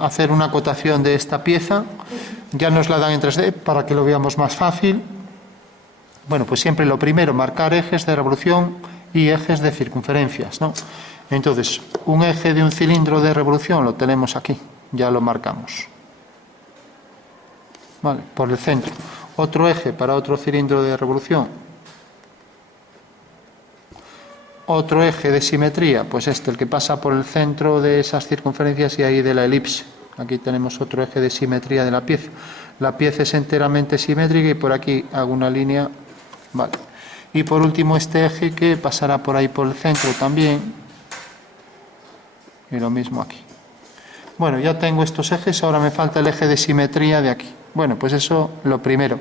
hacer una acotación de esta pieza. Ya nos la dan en 3D para que lo veamos más fácil. Bueno, pues siempre lo primero, marcar ejes de revolución y ejes de circunferencias, ¿no? Entonces, un eje de un cilindro de revolución lo tenemos aquí, ya lo marcamos. Vale, por el centro. Otro eje para otro cilindro de revolución. Otro eje de simetría, pues el que pasa por el centro de esas circunferencias y ahí de la elipse. Aquí tenemos otro eje de simetría de la pieza. La pieza es enteramente simétrica y por aquí hago una línea. Vale. Y por último este eje que pasará por ahí por el centro también. Y lo mismo aquí. Bueno, ya tengo estos ejes, ahora me falta el eje de simetría de aquí. Bueno, pues eso lo primero.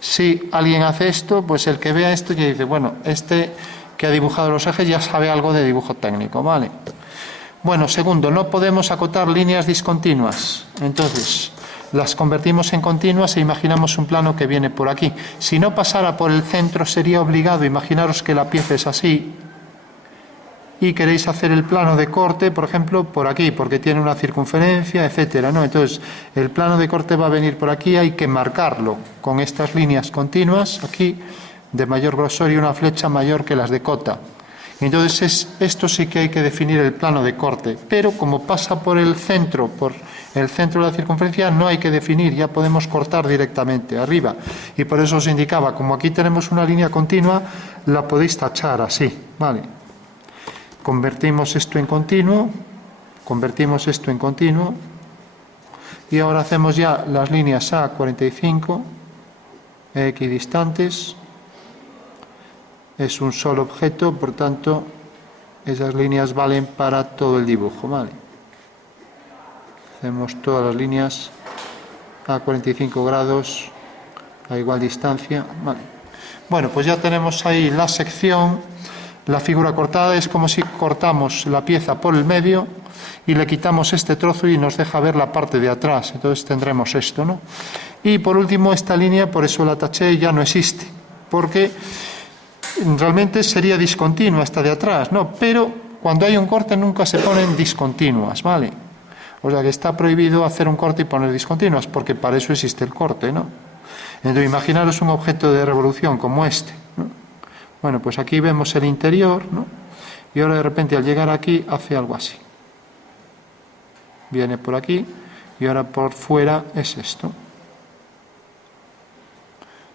Si alguien hace esto, pues el que vea esto ya dice, bueno, este que ha dibujado los ejes ya sabe algo de dibujo técnico, ¿vale? Bueno, segundo, no podemos acotar líneas discontinuas. Entonces, las convertimos en continuas e imaginamos un plano que viene por aquí. Si no pasara por el centro sería obligado, imaginaros que la pieza es así, y queréis hacer el plano de corte, por ejemplo, por aquí, porque tiene una circunferencia, etcétera, ¿no? Entonces, el plano de corte va a venir por aquí, hay que marcarlo con estas líneas continuas, aquí, de mayor grosor y una flecha mayor que las de cota. Entonces, esto sí que hay que definir el plano de corte, pero como pasa por el centro de la circunferencia, no hay que definir, ya podemos cortar directamente arriba. Y por eso os indicaba, como aquí tenemos una línea continua, la podéis tachar así, ¿vale? Convertimos esto en continuo, y ahora hacemos ya las líneas A45, equidistantes. Es un solo objeto, por tanto, esas líneas valen para todo el dibujo, ¿vale? Hacemos todas las líneas a 45 grados, a igual distancia, ¿vale? Bueno, pues ya tenemos ahí la sección. La figura cortada es como si cortamos la pieza por el medio y le quitamos este trozo y nos deja ver la parte de atrás. Entonces tendremos esto, ¿no? Y por último, esta línea, por eso la taché, ya no existe, porque realmente sería discontinua esta de atrás, ¿no? Pero cuando hay un corte nunca se ponen discontinuas, ¿vale? O sea que está prohibido hacer un corte y poner discontinuas, porque para eso existe el corte, ¿no? Entonces imaginaros un objeto de revolución como este, ¿no? Bueno, pues aquí vemos el interior, ¿no? Y ahora de repente al llegar aquí hace algo así. Viene por aquí y ahora por fuera es esto.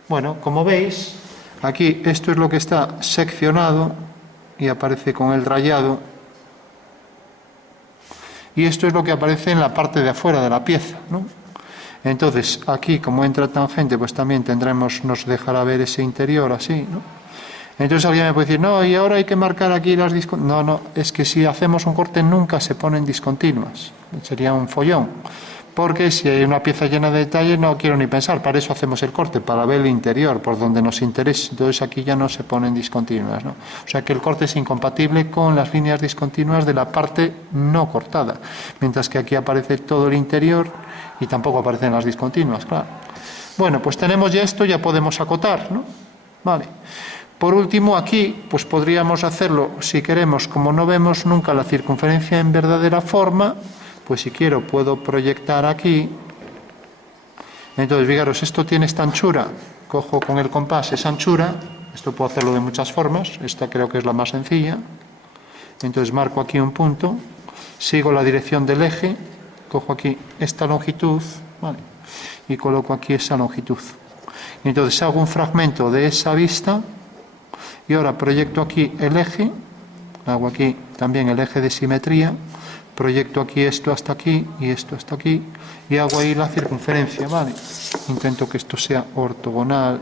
Bueno, como veis, aquí esto es lo que está seccionado y aparece con el rayado. Y esto es lo que aparece en la parte de afuera de la pieza, ¿no? Entonces, aquí como entra tangente, pues también nos dejará ver ese interior así, ¿no? Entonces alguien me puede decir, no, y ahora hay que marcar aquí las discontinuas. No, es que si hacemos un corte nunca se ponen discontinuas. Sería un follón. Porque si hay una pieza llena de detalles no quiero ni pensar, para eso hacemos el corte, para ver el interior, por donde nos interese. Entonces aquí ya no se ponen discontinuas, ¿no? O sea que el corte es incompatible con las líneas discontinuas de la parte no cortada. Mientras que aquí aparece todo el interior y tampoco aparecen las discontinuas, claro. Bueno, pues tenemos ya esto, ya podemos acotar, ¿no? Vale. Por último, aquí, pues podríamos hacerlo, si queremos, como no vemos nunca la circunferencia en verdadera forma, pues si quiero puedo proyectar aquí. Entonces, fijaros, esto tiene esta anchura, cojo con el compás esa anchura, esto puedo hacerlo de muchas formas, esta creo que es la más sencilla. Entonces marco aquí un punto, sigo la dirección del eje, cojo aquí esta longitud, ¿vale? Y coloco aquí esa longitud. Entonces hago un fragmento de esa vista. Y ahora proyecto aquí el eje, hago aquí también el eje de simetría, proyecto aquí esto hasta aquí y esto hasta aquí, y hago ahí la circunferencia, ¿vale? Intento que esto sea ortogonal.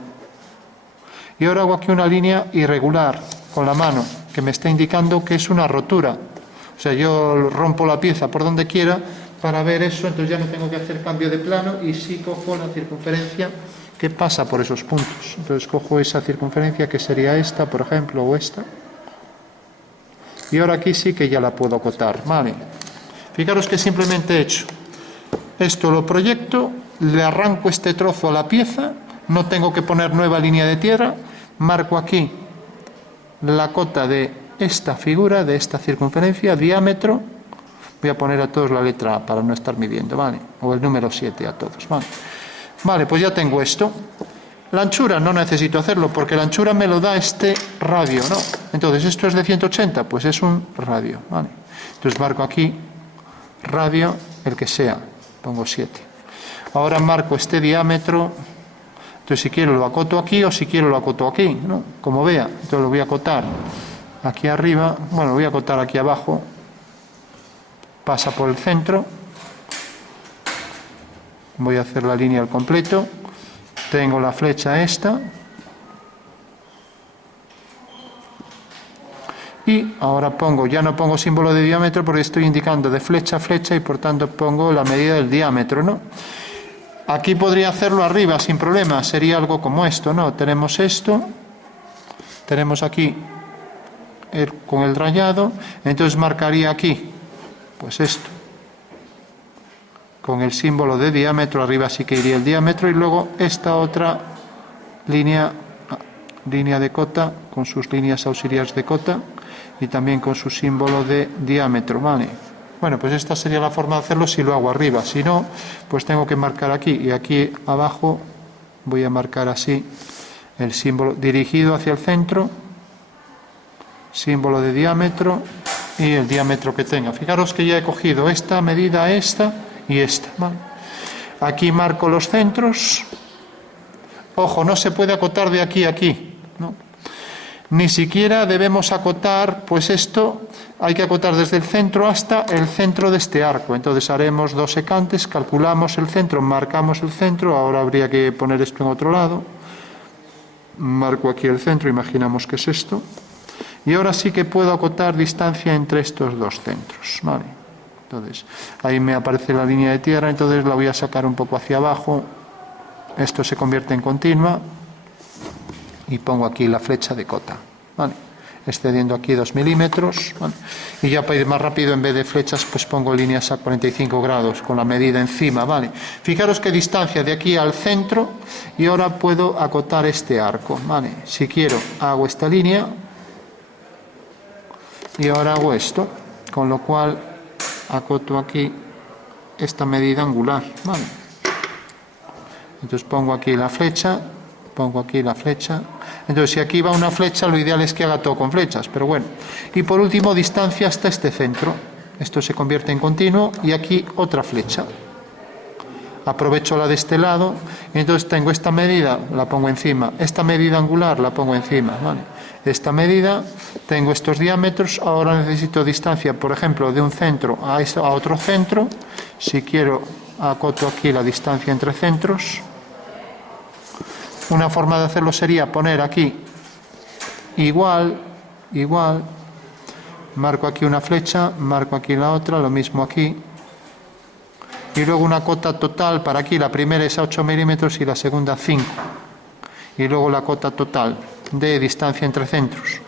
Y ahora hago aquí una línea irregular con la mano, que me está indicando que es una rotura. O sea, yo rompo la pieza por donde quiera para ver eso, entonces ya no tengo que hacer cambio de plano y sí cojo la circunferencia que pasa por esos puntos. Entonces cojo esa circunferencia que sería esta, por ejemplo, o esta. Y ahora aquí sí que ya la puedo acotar, ¿vale? Fijaros que simplemente he hecho esto, lo proyecto, le arranco este trozo a la pieza, no tengo que poner nueva línea de tierra, marco aquí la cota de esta figura, de esta circunferencia, diámetro, Voy a poner a todos la letra A para no estar midiendo, ¿vale? O el número 7 a todos, ¿vale? Vale, pues ya tengo esto. La anchura no necesito hacerlo porque la anchura me lo da este radio, ¿no? Entonces, esto es de 180, pues es un radio, ¿vale? Entonces marco aquí, radio, el que sea, pongo 7. Ahora marco este diámetro, entonces si quiero lo acoto aquí o si quiero lo acoto aquí, ¿no? Como vea, entonces lo voy a acotar aquí arriba, bueno, lo voy a acotar aquí abajo, pasa por el centro, voy a hacer la línea al completo, tengo la flecha esta, y ahora pongo, ya no pongo símbolo de diámetro porque estoy indicando de flecha a flecha y por tanto pongo la medida del diámetro, ¿no? Aquí podría hacerlo arriba sin problema, sería algo como esto, ¿no? Tenemos esto, tenemos aquí con el rayado, entonces marcaría aquí, pues esto, con el símbolo de diámetro, arriba sí que iría el diámetro, y luego esta otra línea de cota, con sus líneas auxiliares de cota, y también con su símbolo de diámetro, ¿vale? Bueno, pues esta sería la forma de hacerlo si lo hago arriba, si no, pues tengo que marcar aquí, y aquí abajo voy a marcar así el símbolo dirigido hacia el centro, símbolo de diámetro y el diámetro que tenga. Fijaros que ya he cogido esta medida, esta y esta, ¿vale? Aquí marco los centros. Ojo, no se puede acotar de aquí a aquí, ¿no? Ni siquiera debemos acotar, pues esto hay que acotar desde el centro hasta el centro de este arco. Entonces haremos 2 secantes, calculamos el centro, marcamos el centro, ahora habría que poner esto en otro lado. Marco aquí el centro, imaginamos que es esto. Y ahora sí que puedo acotar distancia entre estos 2 centros, ¿vale? Entonces, ahí me aparece la línea de tierra, entonces la voy a sacar un poco hacia abajo. Esto se convierte en continua y pongo aquí la flecha de cota, ¿vale? Excediendo aquí 2 milímetros, ¿vale? Y ya para ir más rápido, en vez de flechas, pues pongo líneas a 45 grados con la medida encima, ¿vale? Fijaros qué distancia de aquí al centro, y ahora puedo acotar este arco, ¿vale? Si quiero, hago esta línea y ahora hago esto, con lo cual acoto aquí esta medida angular, ¿vale? Entonces pongo aquí la flecha, pongo aquí la flecha. Entonces, si aquí va una flecha, lo ideal es que haga todo con flechas, pero bueno. Y por último, distancia hasta este centro. Esto se convierte en continuo y aquí otra flecha. Aprovecho la de este lado, y entonces tengo esta medida, la pongo encima. Esta medida angular la pongo encima, ¿vale? Esta medida, tengo estos diámetros, ahora necesito distancia, por ejemplo, de un centro a otro centro. Si quiero, acoto aquí la distancia entre centros. Una forma de hacerlo sería poner aquí igual, marco aquí una flecha, marco aquí la otra, lo mismo aquí, y luego una cota total para aquí, la primera es a 8 milímetros y la segunda 5, y luego la cota total de distancia entre centros,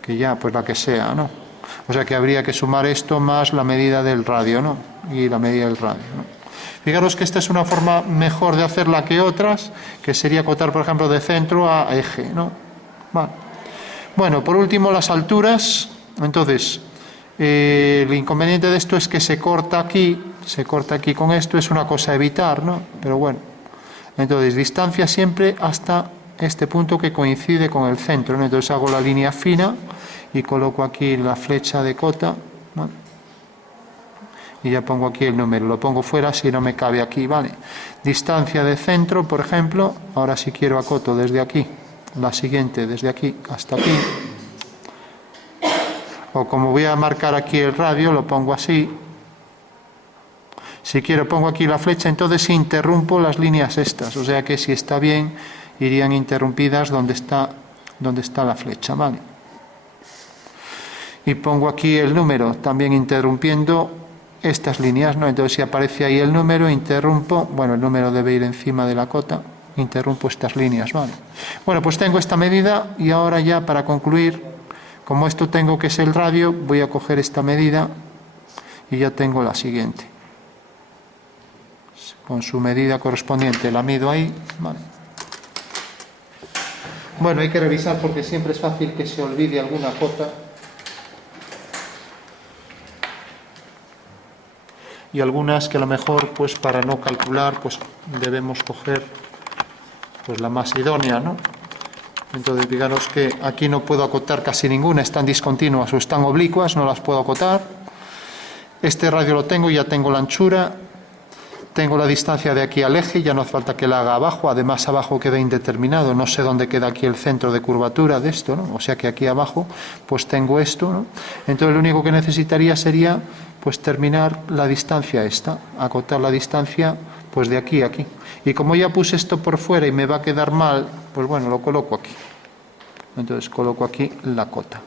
que ya pues la que sea, ¿no? O sea que habría que sumar esto más la medida del radio, ¿no? Y la medida del radio, ¿no? Fijaros que esta es una forma mejor de hacerla que otras, que sería acotar, por ejemplo, de centro a eje, ¿no? Vale. Bueno, por último, las alturas. Entonces, el inconveniente de esto es que se corta aquí con esto, es una cosa a evitar, ¿no? Pero bueno. Entonces, distancia siempre hasta este punto que coincide con el centro, ¿no? Entonces hago la línea fina y coloco aquí la flecha de cota, ¿vale? Y ya pongo aquí el número, lo pongo fuera si no me cabe aquí, ¿vale? Distancia de centro, por ejemplo, ahora si quiero acoto desde aquí, la siguiente desde aquí hasta aquí, o como voy a marcar aquí el radio, lo pongo así. Si quiero pongo aquí la flecha, entonces interrumpo las líneas estas, o sea que si está bien, irían interrumpidas donde está la flecha, ¿vale? Y pongo aquí el número, también interrumpiendo estas líneas, ¿no? Entonces si aparece ahí el número, interrumpo, bueno, el número debe ir encima de la cota, interrumpo estas líneas, ¿vale? Bueno, pues tengo esta medida y ahora ya para concluir, como esto tengo que es el radio, voy a coger esta medida y ya tengo la siguiente. Con su medida correspondiente la mido ahí, ¿vale? Bueno, hay que revisar porque siempre es fácil que se olvide alguna cosa. y algunas que a lo mejor, pues para no calcular, pues debemos coger pues la más idónea, ¿no? Entonces, fijaros que aquí no puedo acotar casi ninguna, están discontinuas o están oblicuas, no las puedo acotar. Este radio lo tengo, ya tengo la anchura, tengo la distancia de aquí al eje, ya no hace falta que la haga abajo, además abajo queda indeterminado, no sé dónde queda aquí el centro de curvatura de esto, ¿no? O sea que aquí abajo pues tengo esto, ¿no? Entonces lo único que necesitaría sería pues terminar la distancia esta, acotar la distancia pues de aquí a aquí. Y como ya puse esto por fuera y me va a quedar mal, pues bueno, lo coloco aquí. Entonces coloco aquí la cota.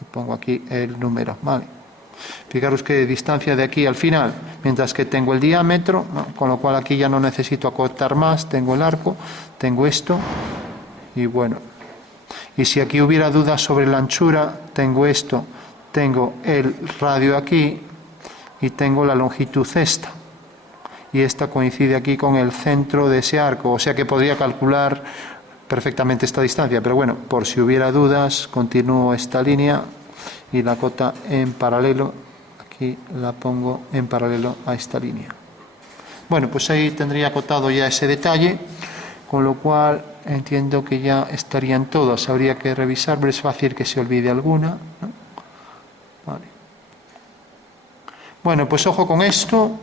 Y pongo aquí el número, ¿vale? Fijaros que distancia de aquí al final, mientras que tengo el diámetro, ¿no? Con lo cual aquí ya no necesito acotar más, tengo el arco, tengo esto, y bueno. Y si aquí hubiera dudas sobre la anchura, tengo esto, tengo el radio aquí, y tengo la longitud esta. Y esta coincide aquí con el centro de ese arco, o sea que podría calcular perfectamente esta distancia, pero bueno, por si hubiera dudas, continúo esta línea y la cota en paralelo, aquí la pongo en paralelo a esta línea. Bueno, pues ahí tendría acotado ya ese detalle, con lo cual entiendo que ya estarían todas, habría que revisar, pero es fácil que se olvide alguna, ¿no? Vale. Bueno, pues ojo con esto.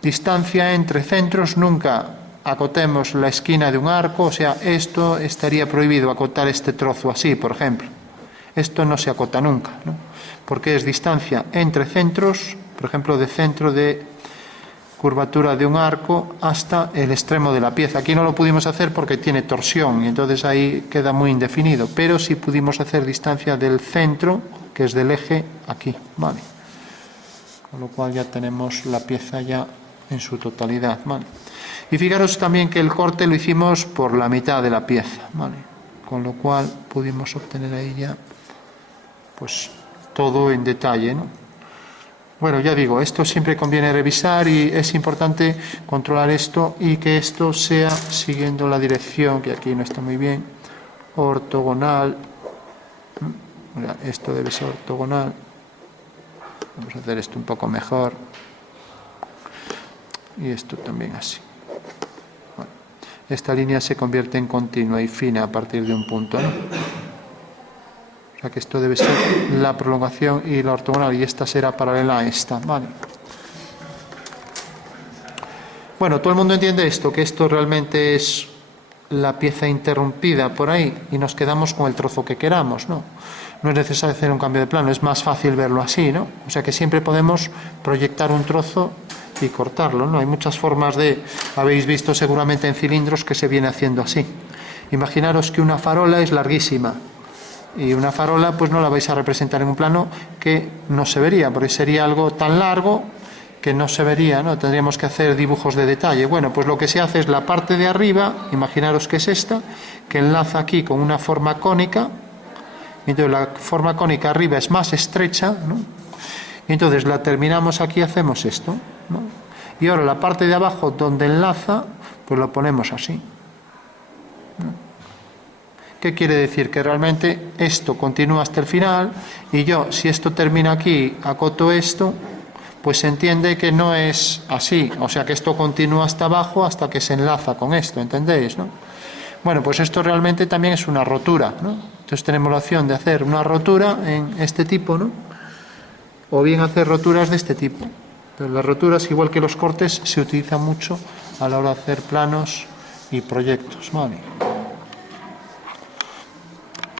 Distancia entre centros, nunca acotemos la esquina de un arco, o sea, esto estaría prohibido, acotar este trozo así, por ejemplo. Esto no se acota nunca, ¿no? Porque es distancia entre centros, por ejemplo, de centro de curvatura de un arco hasta el extremo de la pieza. Aquí no lo pudimos hacer porque tiene torsión y entonces ahí queda muy indefinido, pero sí pudimos hacer distancia del centro, que es del eje, aquí, ¿vale? Con lo cual ya tenemos la pieza ya en su totalidad, ¿vale? Y fijaros también que el corte lo hicimos por la mitad de la pieza, ¿vale? Con lo cual pudimos obtener ahí ya pues todo en detalle, ¿no? Bueno, ya digo, esto siempre conviene revisar y es importante controlar esto y que esto sea siguiendo la dirección, que aquí no está muy bien, ortogonal. Mira, esto debe ser ortogonal. Vamos a hacer esto un poco mejor. Y esto también así. Bueno, esta línea se convierte en continua y fina a partir de un punto, ¿no? O sea que esto debe ser la prolongación y la ortogonal, y esta será paralela a esta, ¿vale? Bueno, todo el mundo entiende esto, que esto realmente es la pieza interrumpida por ahí y nos quedamos con el trozo que queramos, ¿no? No es necesario hacer un cambio de plano, es más fácil verlo así, ¿no? O sea que siempre podemos proyectar un trozo y cortarlo, ¿no? Hay muchas formas habéis visto seguramente en cilindros que se viene haciendo así. Imaginaros que una farola es larguísima y una farola pues no la vais a representar en un plano que no se vería, porque sería algo tan largo que no se vería, ¿no? Tendríamos que hacer dibujos de detalle. Bueno, pues lo que se hace es la parte de arriba, imaginaros que es esta, que enlaza aquí con una forma cónica, y entonces la forma cónica arriba es más estrecha, ¿no? Y entonces la terminamos aquí, hacemos esto, ¿no? Y ahora la parte de abajo donde enlaza, pues lo ponemos así, ¿no? ¿Qué quiere decir? Que realmente esto continúa hasta el final y yo, si esto termina aquí, acoto esto, pues se entiende que no es así, o sea que esto continúa hasta abajo hasta que se enlaza con esto, ¿entendéis, no? Bueno, pues esto realmente también es una rotura, ¿no? Entonces tenemos la opción de hacer una rotura en este tipo, ¿no? O bien hacer roturas de este tipo. Pero las roturas, igual que los cortes, se utilizan mucho a la hora de hacer planos y proyectos, ¿vale?